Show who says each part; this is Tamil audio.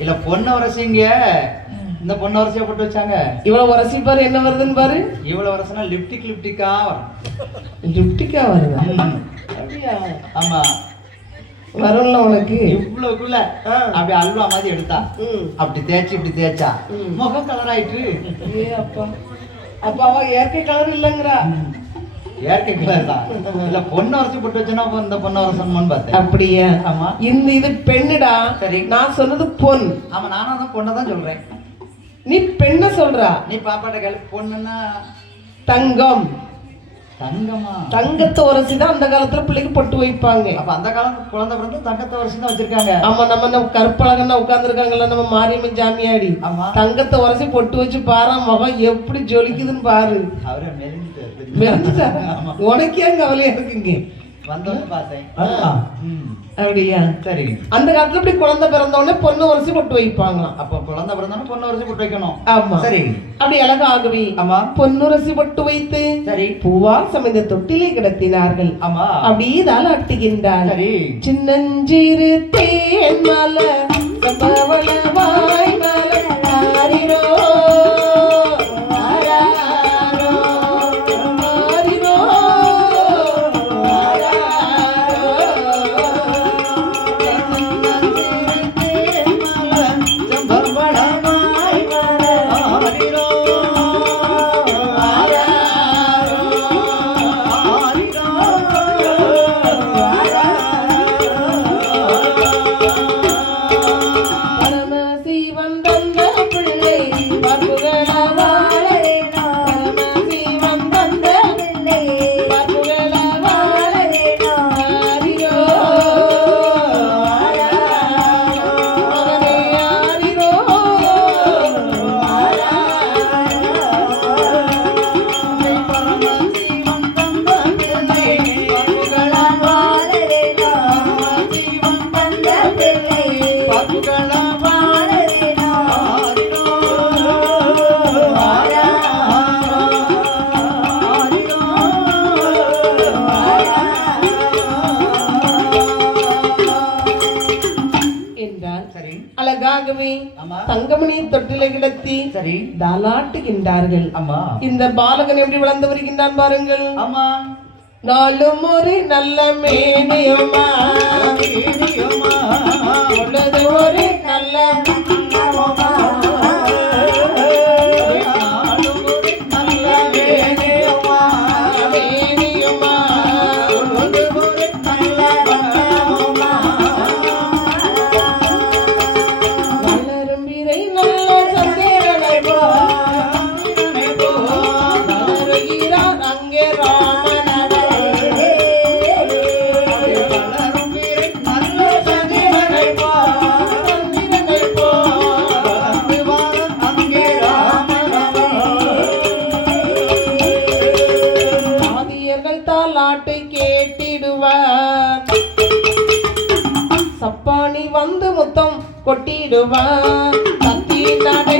Speaker 1: இல்ல பொண்ணு வரசிங்க இந்த பொண்ணு வரசியா போட்டு வச்சாங்க.
Speaker 2: இவ்வளவு உரசி பாரு என்ன வருதுன்னு பாரு.
Speaker 1: இவ்வளவு வரசனா லிப்டிக் லிப்டிக்கா வரும்.
Speaker 2: லிப்டிக்கா வருதா?
Speaker 1: ஆமா.
Speaker 2: வரும்ல உனக்கு.
Speaker 1: இவ்வளவுக்குள்ள. அப்படி அல்வா மாதிரி எடுத்தா. அப்படி தேய்ச்சி இப்படி தேய்ச்சா. முகம் கலர் ஆயிட்டு.
Speaker 2: அப்பா. அப்பா அவ இயற்கை கலர் இல்லைங்கிறா.
Speaker 1: இயற்கை கலர் தான் இல்ல பொண்ணு வரசி போட்டு வச்சோன்னா இந்த பொண்ணு வரசணும்னு பார்த்தேன்.
Speaker 2: அப்படியா?
Speaker 1: ஆமா.
Speaker 2: இந்த இது பெண்ணுடா.
Speaker 1: சரி.
Speaker 2: நான் சொன்னது பொன்.
Speaker 1: ஆமா நானும் அதான் பொண்ணை தான் சொல்றேன்.
Speaker 2: நீ பெண்ண சொல்றா.
Speaker 1: நீ பாப்பாட்ட கேளு. பொண்ணுன்னா
Speaker 2: தங்கம்.
Speaker 1: தங்கமா?
Speaker 2: தங்கத்தை உரசி தான் அந்த காலத்துல பிள்ளைக்கு பொட்டு வைப்பாங்க.
Speaker 1: அப்ப அந்த காலம் குழந்தை பிறந்து தங்கத்தை வருஷம் தான் வச்சிருக்காங்க.
Speaker 2: ஆமா நம்ம நம்ம கருப்பழகன்னா உட்காந்துருக்காங்கல்ல நம்ம மாரியம்மன் ஜாமியாடி.
Speaker 1: ஆமா.
Speaker 2: தங்கத்தை உரசி பொட்டு வச்சு பாரா முகம் எப்படி ஜொலிக்குதுன்னு பாரு.
Speaker 1: அவரே
Speaker 2: உனக்கே கவலையா இருக்குங்க. அப்படியா?
Speaker 1: சரி
Speaker 2: அந்த காலத்துல இப்படி குழந்தை பிறந்த உடனே பொண்ணு உரசி பொட்டு வைப்பாங்களாம்.
Speaker 1: அப்ப குழந்தை பிறந்தோன்னு பொண்ணு வருஷம் போட்டு வைக்கணும்.
Speaker 2: ஆமா.
Speaker 1: சரி.
Speaker 2: அப்படி அழகாகவே
Speaker 1: ஆமா.
Speaker 2: பொன்னுரசி பொட்டு வைத்து
Speaker 1: சரி.
Speaker 2: பூவால் சமைந்த தொட்டிலே கிடத்தினார்கள்.
Speaker 1: ஆமா.
Speaker 2: அப்படியே தாளாட்டுகின்றாள்
Speaker 1: சரி.
Speaker 2: சின்னஞ்சிறு தேன் மலர்
Speaker 1: ஆமா.
Speaker 2: தங்கமணி தொட்டிலை கிடத்தி
Speaker 1: சரி.
Speaker 2: தாலாட்டுகின்றார்கள்
Speaker 1: ஆமா.
Speaker 2: இந்த பாலகன் எப்படி வளர்ந்து வருகின்றான் பாருங்கள்.
Speaker 1: ஆமா.
Speaker 2: நாளும் ஒரு நல்ல மேனியம்மா. பாட்டு கேட்டிடுவார். சப்பானி வந்து முத்தம் கொட்டிடுவார். கத்தி நடை